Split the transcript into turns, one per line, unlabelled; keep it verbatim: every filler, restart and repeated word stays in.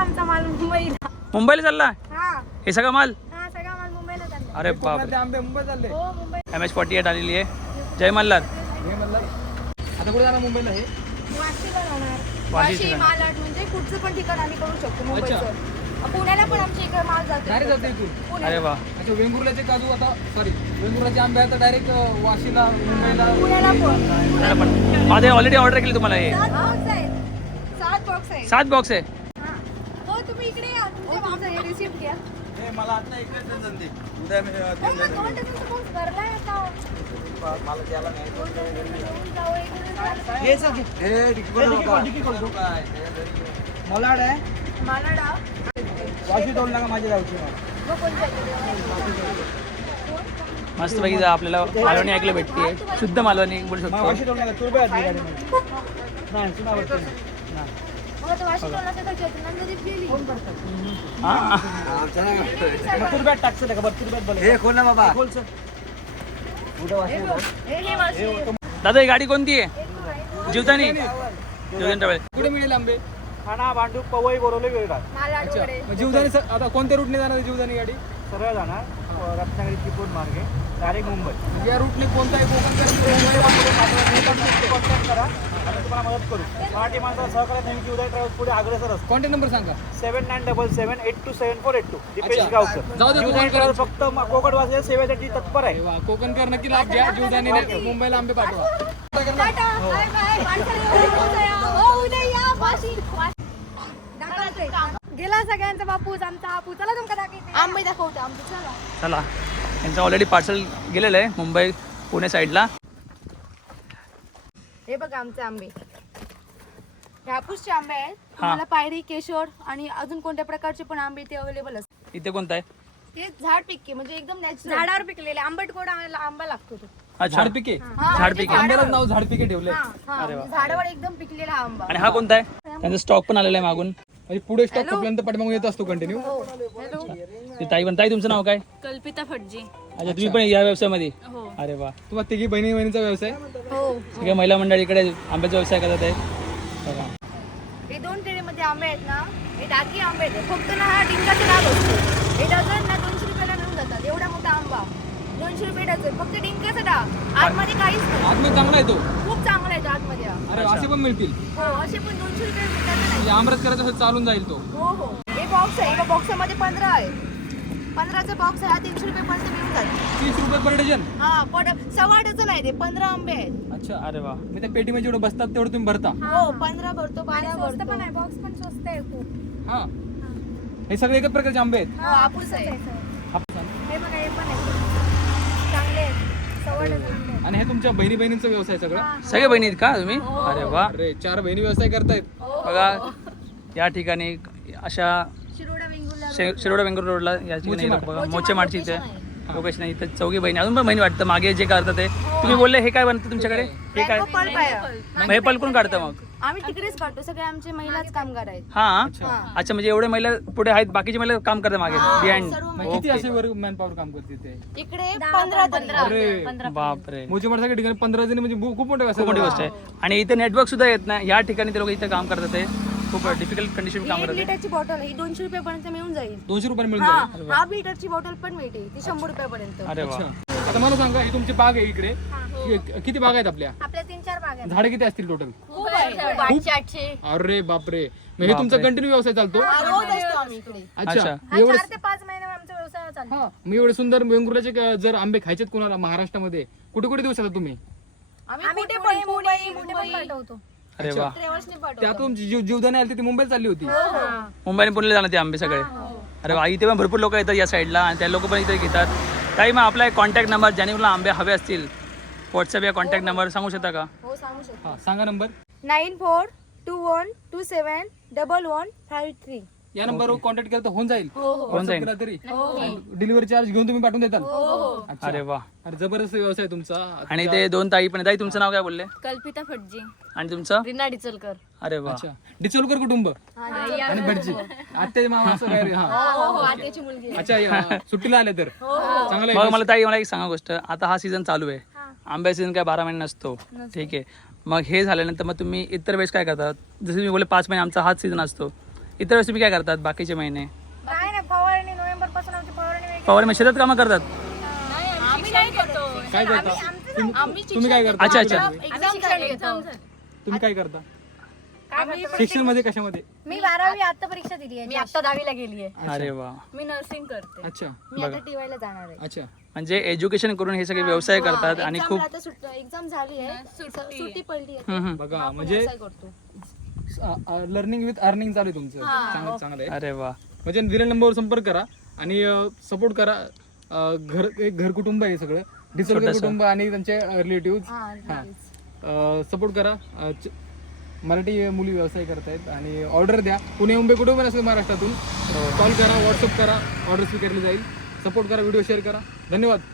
आमचा माल मुंबईला
मुंबईला चालला
हा
हे सगळा माल?
हा सगळा माल मुंबईला चालला.
अरे बाप,
आंबे मुंबई चालले.
हो Mumbai
M H forty eight आलेली आहे. जय मल्हार.
हे म्हणलं आता कुठे जाणार मुंबईला? हे
वाशीला राहणार.
वाशी
वाशी मालाड म्हणजे पुढचं पण ठिकाण आम्ही करू शकतो मुंबईचं. पुण्याला पण आमच्या इकडे माल जातो.
डायरेक्ट जाते इथून.
अरे
पुण्याला
वा,
अच्छा, वेंगुर्ल्याचे काजू आता सॉरी वेंगुर्ल्याचे आंबे आता डायरेक्ट वाशीला मुंबईला.
पुण्याला पण
पुण्याला पण. माझे ऑलरेडी ऑर्डर केली तुम्हाला हे
सात बॉक्स आहेत. सात बॉक्स आहेत.
सात बॉक्स आहे.
हा. हो तुम्ही इकडे या. तुमच्या मागचं हे रिसिप्ट घ्या.
हे मला आता इकडे संधी उद्या मी
हो, मग दोन डझनचा बॉक्स भरलाय आता.
मला द्यायला नाही.
दोन डझन घेऊन जाऊ. एक डझन
हे सर हे डिकी करतो काय मलाड आहे.
मालाड हा.
वाशी दोन लागा माझे जायचे.
मग कोणत्या इकडे?
मस्त पैकी आपल्याला मालवणी ऐकलं भेटते. शुद्ध मालवणी बोलू शकतो.
वाशी दोन लागा तुरबे आहेत गाडीमध्ये. नाही सुना वाटते नाही.
मग आता वाशी टोलनाचं काय चेतनांजली गेली.
हा
मग तुरब्यात टाकचं का बरं तुरब्यात बोल. हे खोल ना बाबा. खोल सर. उद्या वाशी
हे हे वाशी.
दादा ही गाडी कोणती आहे? जीवदानी. जीवदानी ट्रॅव्हल.
कुठे मिळेल आंबे? ठाणा भांडूप पवई बोरवले वेगळा.
मालाड वगैरे.
मग जीवदानी सर आता कोणत्या रूटने जाणार जीवदानी गाडी?
सरळ जाणार रत्नागिरी चिपळूण मार्गे डायरेक्ट मुंबई.
म्हणजे या रूटने कोणताही कोकण
कॉन्टॅक्ट करा आणि तुम्हाला मदत करू. मराठी माणसाला सहकार्य नेहमी उदय ट्रॅव्हल्स पुढे अग्रेसर असतो.
कॉन्टॅक्ट नंबर सांगा.
Seven nine double seven eight two seven four eight two Dipesh
अच्छा.
गावकर.
जाऊ दे,
उदय ट्रॅव्हल्स फक्त कोकणवासी सेवेसाठी तत्पर आहे.
वा, कोकणकर नक्की लाभ घ्या. जीवदानीने मुंबईला आंबे पाठवा.
Tata bye bye. माणसाला एवढं या. हो उद्या या वाशी. दाखवते. गेला सगळ्यांचा बापूस आमचा हापूस. चला तुमका दाखवते. आंबे दाखवते आमचे. चला.
चला, यांचं ऑलरेडी पार्सल गेलेलं आहे मुंबई पुणे साईडला.
हे बघा आमचे आंबे. हे हापूसचे आंबे आहेत. तुम्हाला पायरी केशर आणि अजून कोणत्या प्रकारचे पण आंबे ते अवेलेबल असतात.
इथे कोणता आहे?
ते झाड पिके म्हणजे एकदम नॅचरल झाडावर पिकलेले आंबट गोड आंबा आंबा लागतो तो.
अच्छा,
झाड पिके.
हा,
झाड
म्हणजे
पिके.
आंब्यालाच नाव झाड पिके ठेवले.
हा, हा, म्हणजे झाडावर एकदम पिकलेला आंबा.
आणि हा कोणता आहे? त्यांचा स्टॉक पण आलेला आहे मागून.
म्हणजे पुढे स्टॉक संपल्यानंतर पाठीमागून येत असतो कंटिन्यू.
हो. हॅलो.
ते ताई पण. ताई तुमचं नाव काय?
कल्पिता फटजी.
अच्छा, तुम्ही पण या व्यवसायामध्ये?
हो.
अरे वा,
तुम्हाला तिघी बहिणी बहिणीचा व्यवसाय.
हो.
सगळ्या महिला मंडळी इकडे आंब्याचा व्यवसाय करत आहे. बघा.
हे दोन ट्रेमध्ये आंबे आहेत ना, हे टाकी आंबे आहेत. फक्त ना हा डिंकाचा लाभ असतो. हे डझन ना दोनशे रुपयाला मिळून जातात. एवढा मोठा आंबा दोनशे रुपये डझन. फक्त डिंकाचा डाग. आतमध्ये काहीच नाही.
आतमध्ये चांगला आहे तो.
खूप चांगला आहे तो आतमध्ये हा.
अरे असे पण मिळतील.
हो असे पण दोनशे रुपये मिळतात नाही.
म्हणजे आमरस करायचं असं चालून जाईल तो.
हो हो. हे बॉक्स आहे. एका बॉक्समध्ये पंधरा आहे. पंधराचा बॉक्स आहे. हा तीनशे रुपये पर्यंत मिळून जातो.
तीस रुपये पर डझन.
हा पण सव्वा डझन आहे ते. पंधरा आंबे आहेत.
अच्छा.
अरे वा,
मी त्या पेटीमध्ये जेवढं बसतात तेवढं तुम्ही भरता.
हो पंधरा भरतो बारा भरतो. पण आहे बॉक्स पण स्वस्त आहे खूप.
हा, हे सगळे एकच प्रकारचे आंबे आहेत.
हो हापूस आहे. हे बघा हे पण आहे. चांगले आहेत. सव्वा डझन आंबे आहेत.
आणि हे तुमच्या बहिणी बहिणींचा व्यवसाय सगळं.
सगळे बहिणी आहेत का तुम्ही? अरे वा,
अरे चार बहिणी व्यवसाय करतायत.
बघा या ठिकाणी अशा
शिरोडा वेंगुर्ला
शे- शिरोडा बेंगलोर रोडला या ठिकाणी
मोचेमाड.
बघा मोचेमाडची इथे
location
लोकेशन आहे. इथे चौघी बहिणी, अजून पण बहिणी वाटतं मागे जे करतात ते. तुम्ही बोलले हे काय बनतं तुमच्याकडे? हे काय?
मँगो पल्प आहे.
मग हे पलकून काढतं मग?
आम्ही तिकडेच काढतो. सगळे आमचे महिलाच कामगार आहेत.
हा,
हा.
अच्छा, म्हणजे एवढे महिला पुढे आहेत, बाकीचे महिला काम करतात मागे बिहाइंड.
सर्व
मग किती असे वर्ग मॅन पॉवर काम करते ते?
इकडे पंधरा पंधरा
अरे
बापरे,
मोचेमाडच्या ठिकाणी पंधरा जणी म्हणजे खूप मोठे
खूप मोठी गोष्ट आहे. आणि इथे नेटवर्क सुद्धा येत नाही. या ठिकाणी ते लोक इथे काम करतात. ते खूप डिफिकल्ट कंडिशन काम
एक
करतात.
लिटरची बॉटल ही दोनशे रुपये पर्यंत मिळून जाईल.
दोनशे रुपये मिळून
हा
जाईल.
हाफ लिटरची बॉटल पण मिळते ती शंभर रुपयापर्यंत.
अरे वा,
अच्छा. आता मला सांगा, ही तुमची बाग आहे इकडे. कि- किती बाग आहेत आपल्या?
आपल्या तीन चार बाग आहेत.
झाडे किती असतील टोटल?
खूप आहे.
आठशे आठशे.
अरे बापरे. मग हे तुमचा कंटिन्यू व्यवसाय चालतो?
हा, रोज असतो आम्ही इकडे.
अच्छा.
अच्छा.
हा
एवढे
चार ते पाच महिने आमचा व्यवसाय चालतो.
हा, मी एवढे सुंदर वेंगुर्ल्याचे क- जर आंबे खायचेत कोणाला महाराष्ट्रामध्ये, कुठे कुठे देऊ शकता तुम्ही?
आम्ही कुठे पण मुंबई कुठे पण पाठवतो.
अरे वा.
ट्रॅव्हल्सने पाठवतो.
त्यात तुमची जीव जीवदानी आली ती मुंबईला चालली होती.
मुंबईने पुण्याला जाणार ते आंबे सगळे. अरे वा, इथे पण भरपूर लोक येतात या साईडला आणि त्या लोक पण इथे घेतात. काही मग आपला एक कॉन्टॅक्ट नंबर, ज्याने मला आंबे हवे असतील, व्हॉट्सअप या कॉन्टॅक्ट नंबर सांगू शकता का?
हो सांगू शकतो.
हा, सांगा नंबर.
Nine four two one two seven double one five three.
या नंबरवर कॉन्टॅक्ट केला तर होऊन जाईल.
होऊन जाईल.
केला तरी डिलिव्हरी चार्ज घेऊन तुम्ही पाठवून देताल. अच्छा.
अरे वा.
अरे जबरदस्त व्यवसाय तुमचा.
आणि ते दोन ताई पण आहेत. ताई तुमचं नाव काय बोलले?
कल्पिता फटजी.
आणि तुमचं?
रीना डिचलकर.
अरे वा.
अच्छा. डिचोलकर कुटुंब आणि भटजी आत्याचे मामा असं काय रे? हा,
आत्याची मुलगी.
अच्छा. या, सुट्टीला आले तर चांगलं आहे.
मग मला ताई मला एक सांगा गोष्ट, आता हा सीझन चालू आहे, आंब्याचा सीझन काय बारा महिने नसतो, ठीक आहे. मग हे झाल्यानंतर मग तुम्ही इतर वेळेस काय करता? जसं मी बोलले पाच महिने आमचा हाच सीझन असतो, इतर वेळेस तुम्ही काय करतात बाकीचे महिने?
काय नाही फवारणी नोव्हेंबर पासून आमची फवारणी वेगळी.
फवारणी मग शेतात कामं करतात?
आम्ही नाही करतो.
काय करता
आम्ही
तुम्ही काय करता
अच्छा अच्छा
एक्झाम घेतो.
तुम्ही काय करता
आम्ही
शिक्षण मध्ये कशामध्ये?
मी बारावी आता परीक्षा दिली आहे.
मी आता दहावीला गेली आहे.
अरे वा.
मी नर्सिंग करते.
अच्छा
मी आता टीवायला जाणार आहे.
अच्छा
म्हणजे एज्युकेशन करून हे सगळे व्यवसाय करतात आणि खूप
आता सुट एक्झाम झाली आहे.
सुट्टी.
सुट्टी पडली आहे.
हम्म, हम्म.
बघा म्हणजे
व्यवसाय करतो.
लर्निंग विथ अर्निंग चालू आहे तुमचं चांगलं चांगलं आहे.
अरे वा.
म्हणजे दिलेल्या नंबरवर संपर्क करा आणि सपोर्ट करा. अ, घर एक घर कुटुंब आहे सगळं डिसोलकर
छोटंसं.
कुटुंब आणि त्यांचे रिलेटिव्ह
हा,
हां सपोर्ट करा. अ, च- मराठी मुली व्यवसाय करतायत आणि ऑर्डर द्या. पुणे मुंबई कुठे पण असेल महाराष्ट्रातून कॉल करा व्हॉट्सअप करा ऑर्डर स्वीकारली जाईल. सपोर्ट करा व्हिडिओ शेअर करा. धन्यवाद.